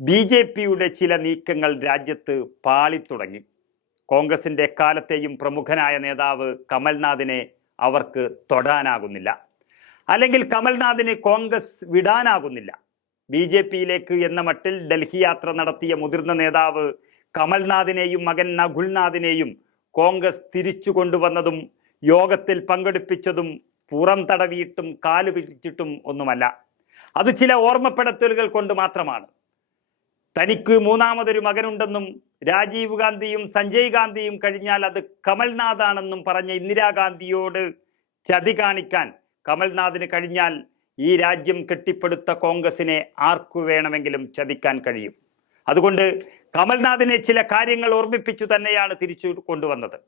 B J പിയുടെ ചില നീക്കങ്ങൾ രാജ്യത്ത് പാളിത്തുടങ്ങി. കോൺഗ്രസിന്റെ എക്കാലത്തെയും പ്രമുഖനായ നേതാവ് കമൽനാഥിനെ അവർക്ക് തൊടാനാകുന്നില്ല. അല്ലെങ്കിൽ കമൽനാഥിന് കോൺഗ്രസ് വിടാനാകുന്നില്ല. ബി ജെ പിയിലേക്ക് എന്ന മട്ടിൽ ഡൽഹി യാത്ര നടത്തിയ മുതിർന്ന നേതാവ് കമൽനാഥിനെയും മകൻ നകുൽനാഥിനെയും കോൺഗ്രസ് തിരിച്ചു കൊണ്ടുവന്നതും യോഗത്തിൽ പങ്കെടുപ്പിച്ചതും പുറം തടവിയിട്ടും കാലു പിടിച്ചിട്ടും ഒന്നുമല്ല. അത് ചില ഓർമ്മപ്പെടുത്തലുകൾ കൊണ്ട് മാത്രമാണ്. തനിക്ക് മൂന്നാമതൊരു മകനുണ്ടെന്നും രാജീവ് ഗാന്ധിയും സഞ്ജയ് ഗാന്ധിയും കഴിഞ്ഞാൽ അത് കമൽനാഥാണെന്നും പറഞ്ഞ ഇന്ദിരാഗാന്ധിയോട് ചതി കാണിക്കാൻ കമൽനാഥിന് കഴിഞ്ഞാൽ ഈ രാജ്യം കെട്ടിപ്പടുത്ത കോൺഗ്രസിനെ ആർക്കു വേണമെങ്കിലും ചതിക്കാൻ കഴിയും. അതുകൊണ്ട് കമൽനാഥിനെ ചില കാര്യങ്ങൾ ഓർമ്മിപ്പിച്ചു തന്നെയാണ് തിരിച്ചു കൊണ്ടുവന്നത്.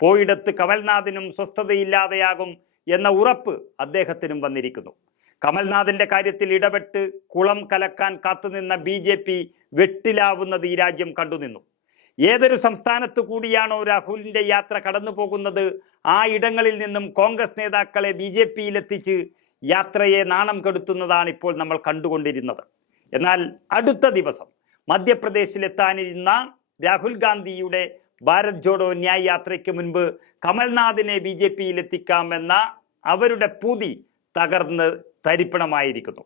പോയിടത്ത് കമൽനാഥിനും സ്വസ്ഥതയില്ലാതെയാകും എന്ന ഉറപ്പ് അദ്ദേഹത്തിനും വന്നിരിക്കുന്നു. കമൽനാഥിന്റെ കാര്യത്തിൽ ഇടപെട്ട് കുളം കലക്കാൻ കാത്തുനിന്ന ബി ജെ പി വെട്ടിലാവുന്നത് ഈ രാജ്യം കണ്ടുനിന്നു. ഏതൊരു സംസ്ഥാനത്തു കൂടിയാണോ രാഹുലിന്റെ യാത്ര കടന്നു പോകുന്നത് ആ ഇടങ്ങളിൽ നിന്നും കോൺഗ്രസ് നേതാക്കളെ ബി ജെ പിയിലെത്തിച്ച് യാത്രയെ നാണം കെടുത്തുന്നതാണ് ഇപ്പോൾ നമ്മൾ കണ്ടുകൊണ്ടിരുന്നത്. എന്നാൽ അടുത്ത ദിവസം മധ്യപ്രദേശിലെത്താനിരുന്ന രാഹുൽ ഗാന്ധിയുടെ ഭാരത് ജോഡോ ന്യായ് യാത്രയ്ക്ക് മുൻപ് കമൽനാഥിനെ ബി ജെ പിയിലെത്തിക്കാമെന്ന അവരുടെ പൂതി തകർന്ന് തരിപ്പണമായിരിക്കുന്നു.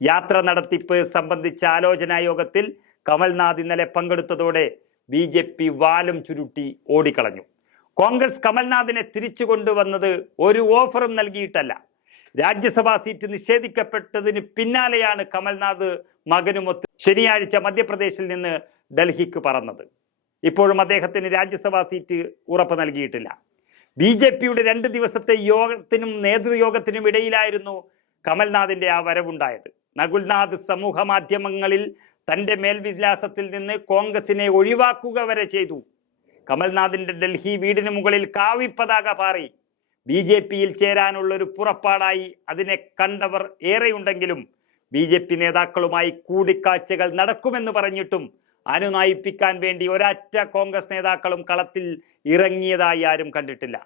യാത്ര നടത്തിപ്പ് സംബന്ധിച്ച ആലോചനാ യോഗത്തിൽ കമൽനാഥ് ഇന്നലെ പങ്കെടുത്തതോടെ ബി ജെ പി വാലും ചുരുട്ടി ഓടിക്കളഞ്ഞു. കോൺഗ്രസ് കമൽനാഥിനെ തിരിച്ചു കൊണ്ടുവന്നത് ഒരു ഓഫറും നൽകിയിട്ടല്ല. രാജ്യസഭാ സീറ്റ് നിഷേധിക്കപ്പെട്ടതിന് പിന്നാലെയാണ് കമൽനാഥ് മകനുമൊത്ത് ശനിയാഴ്ച മധ്യപ്രദേശിൽ നിന്ന് ഡൽഹിക്ക് പറന്നത്. ഇപ്പോഴും അദ്ദേഹത്തിന് രാജ്യസഭാ സീറ്റ് ഉറപ്പ് നൽകിയിട്ടില്ല. ബി ജെ പിയുടെ രണ്ട് ദിവസത്തെ യോഗത്തിനും നേതൃയോഗത്തിനും ഇടയിലായിരുന്നു കമൽനാഥിന്റെ ആ വരവുണ്ടായത്. നകുൽനാഥ് സമൂഹ മാധ്യമങ്ങളിൽ തന്റെ മേൽവിലാസത്തിൽ നിന്ന് കോൺഗ്രസിനെ ഒഴിവാക്കുക വരെ ചെയ്തു. കമൽനാഥിന്റെ ഡൽഹി വീടിന് മുകളിൽ കാവിപ്പതാക പാറി. ബി ജെ പിയിൽ ചേരാനുള്ളൊരു പുറപ്പാടായി അതിനെ കണ്ടവർ ഏറെയുണ്ടെങ്കിലും ബി ജെ പി നേതാക്കളുമായി കൂടിക്കാഴ്ചകൾ നടക്കുമെന്ന് പറഞ്ഞിട്ടും അനുനയിപ്പിക്കാൻ വേണ്ടി ഒരൊറ്റ കോൺഗ്രസ് നേതാക്കളും കളത്തിൽ ഇറങ്ങിയതായി ആരും കണ്ടിട്ടില്ല.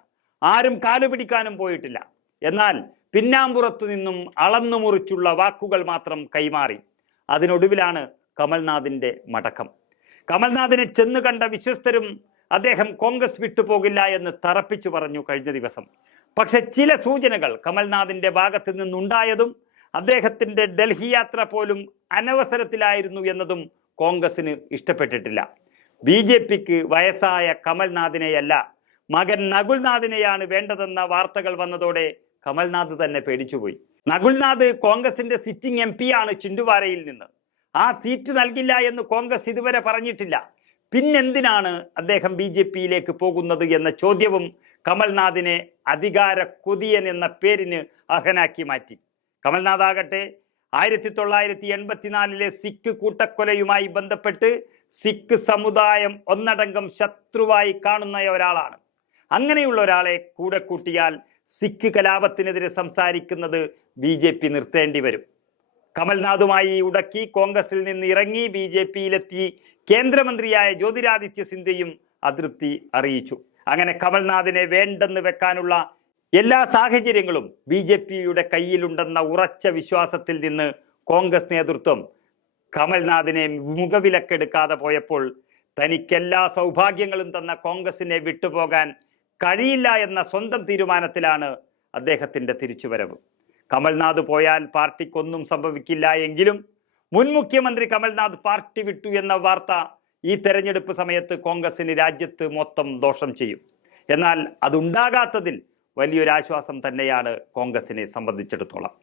ആരും കാലുപിടിക്കാനും പോയിട്ടില്ല. എന്നാൽ പിന്നാമ്പുറത്തു നിന്നും അളന്നു മുറിച്ചുള്ള വാക്കുകൾ മാത്രം കൈമാറി. അതിനൊടുവിലാണ് കമൽനാഥിന്റെ മടക്കം. കമൽനാഥിനെ ചെന്നു കണ്ട വിശ്വസ്തരും അദ്ദേഹം കോൺഗ്രസ് വിട്ടുപോകില്ല എന്ന് തറപ്പിച്ചു പറഞ്ഞു കഴിഞ്ഞ ദിവസം. പക്ഷെ ചില സൂചനകൾ കമൽനാഥിന്റെ ഭാഗത്ത് നിന്നുണ്ടായതും അദ്ദേഹത്തിന്റെ ഡൽഹി യാത്ര പോലും അനവസരത്തിലായിരുന്നു എന്നതും കോൺഗ്രസിന് ഇഷ്ടപ്പെട്ടിട്ടില്ല. ബി ജെ പിക്ക് വയസ്സായ കമൽനാഥിനെയല്ല മകൻ നകുൽനാഥിനെയാണ് വേണ്ടതെന്ന വാർത്തകൾ വന്നതോടെ കമൽനാഥ് തന്നെ പേടിച്ചുപോയി. നകുൽനാഥ് കോൺഗ്രസിന്റെ സിറ്റിംഗ് എം ആണ് ചിണ്ടുവാരയിൽ നിന്ന്. ആ സീറ്റ് നൽകില്ല എന്ന് കോൺഗ്രസ് ഇതുവരെ പറഞ്ഞിട്ടില്ല. പിന്നെന്തിനാണ് അദ്ദേഹം ബി ജെ പിയിലേക്ക് പോകുന്നത് എന്ന ചോദ്യവും കമൽനാഥിനെ അധികാര കൊതിയൻ എന്ന പേരിന് അർഹനാക്കി മാറ്റി. കമൽനാഥ് ആകട്ടെ ആയിരത്തി തൊള്ളായിരത്തി എൺപത്തിനാലിലെ സിഖ് കൂട്ടക്കൊലയുമായി ബന്ധപ്പെട്ട് സിഖ് സമുദായം ഒന്നടങ്കം ശത്രുവായി കാണുന്ന ഒരാളാണ്. അങ്ങനെയുള്ള ഒരാളെ കൂടെ കൂട്ടിയാൽ സിഖ് കലാപത്തിനെതിരെ സംസാരിക്കുന്നത് ബി ജെ പി നിർത്തേണ്ടി വരും. കമൽനാഥുമായി ഉടക്കി കോൺഗ്രസിൽ നിന്ന് ഇറങ്ങി ബി ജെ പിയിലെത്തി കേന്ദ്രമന്ത്രിയായ ജ്യോതിരാദിത്യ സിന്ധ്യയും അതൃപ്തി അറിയിച്ചു. അങ്ങനെ കമൽനാഥിനെ വേണ്ടെന്ന് വെക്കാനുള്ള എല്ലാ സാഹചര്യങ്ങളും ബി ജെ പിയുടെ കയ്യിലുണ്ടെന്ന ഉറച്ച വിശ്വാസത്തിൽ നിന്ന് കോൺഗ്രസ് നേതൃത്വം കമൽനാഥിനെ മുഖവിലക്കെടുക്കാതെ പോയപ്പോൾ തനിക്കെല്ലാ സൗഭാഗ്യങ്ങളും തന്ന കോൺഗ്രസിനെ വിട്ടുപോകാൻ കഴിയില്ല എന്ന സ്വന്തം തീരുമാനത്തിലാണ് അദ്ദേഹത്തിന്റെ തിരിച്ചുവരവ്. കമൽനാഥ് പോയാൽ പാർട്ടിക്കൊന്നും സംഭവിക്കില്ല എങ്കിലും മുൻ മുഖ്യമന്ത്രി കമൽനാഥ് പാർട്ടി വിട്ടു എന്ന വാർത്ത ഈ തെരഞ്ഞെടുപ്പ് സമയത്ത് കോൺഗ്രസിന് രാജ്യത്ത് മൊത്തം ദോഷം ചെയ്യും. എന്നാൽ അതുണ്ടാകാത്തതിൽ വലിയൊരാശ്വാസം തന്നെയാണ് കോൺഗ്രസിനെ സംബന്ധിച്ചിടത്തോളം.